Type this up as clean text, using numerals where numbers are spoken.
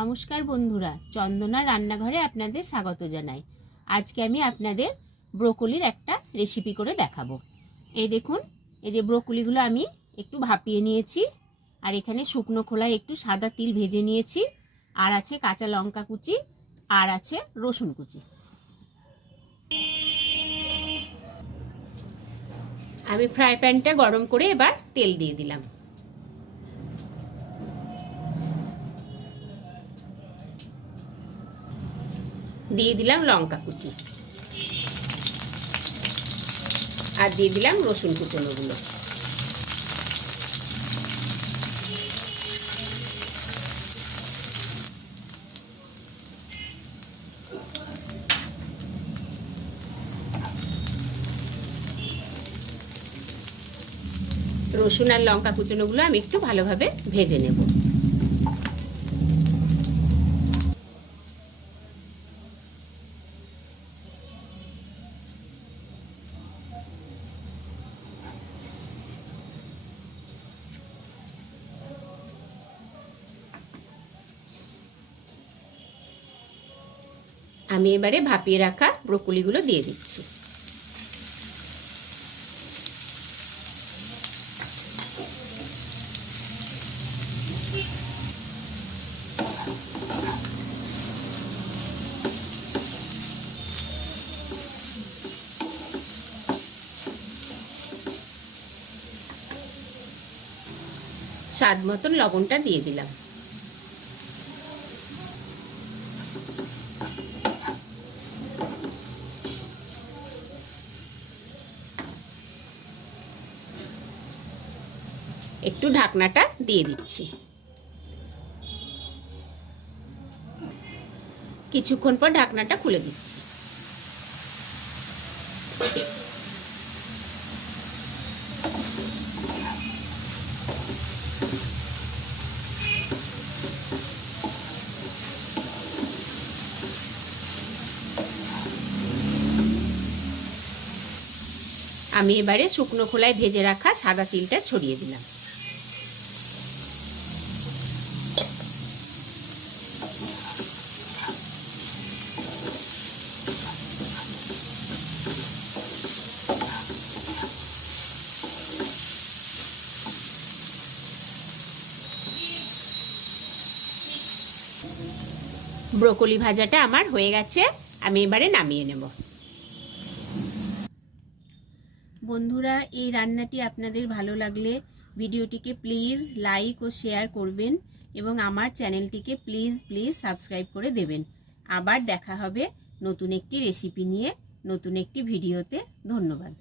নমস্কার বন্ধুরা, চন্দনা রান্নাঘরে আপনাদের স্বাগত জানাই। আজকে আমি আপনাদের ব্রোকলির একটা রেসিপি করে দেখাবো। এই দেখুন, এই যে ব্রোকলিগুলো আমি একটু ভাপিয়ে নিয়েছি, আর এখানে শুকনো খোলায় একটু সাদা তিল ভেজে নিয়েছি, আর আছে কাঁচা লঙ্কা কুচি, আর আছে রসুন কুচি। আমি ফ্রাই প্যানটা গরম করে এবার তেল দিয়ে দিলাম। দিয়ে দিলাম লঙ্কা কুচি, আর দিয়ে দিলাম রসুন কুচনোগুলো। রসুন আর লঙ্কা কুচনোগুলো আমি একটু ভালোভাবে ভেজে নেব। আমি এবারে ভাপিয়ে রাখা ব্রোকলিগুলো দিয়ে দিচ্ছি। স্বাদ মতন লবণটা দিয়ে দিলাম। একটু ঢাকনাটা দিয়ে দিচ্ছি। কিছুক্ষণ পর ঢাকনাটা খুলে দিচ্ছি। আমি এবারে শুকনো খোলায় ভেজে রাখা সাদা তিলটা ছড়িয়ে দিলাম। ব্রোকলি ভাজাটা আমার হয়ে গেছে, আমি এবারে নামিয়ে নেব। বন্ধুরা, এই রান্নাটি আপনাদের ভালো লাগলে ভিডিওটিকে প্লিজ লাইক ও শেয়ার করবেন, এবং আমার চ্যানেলটিকে প্লিজ সাবস্ক্রাইব করে দেবেন। আবার দেখা হবে নতুন একটি রেসিপি নিয়ে, নতুন একটি ভিডিওতে। ধন্যবাদ।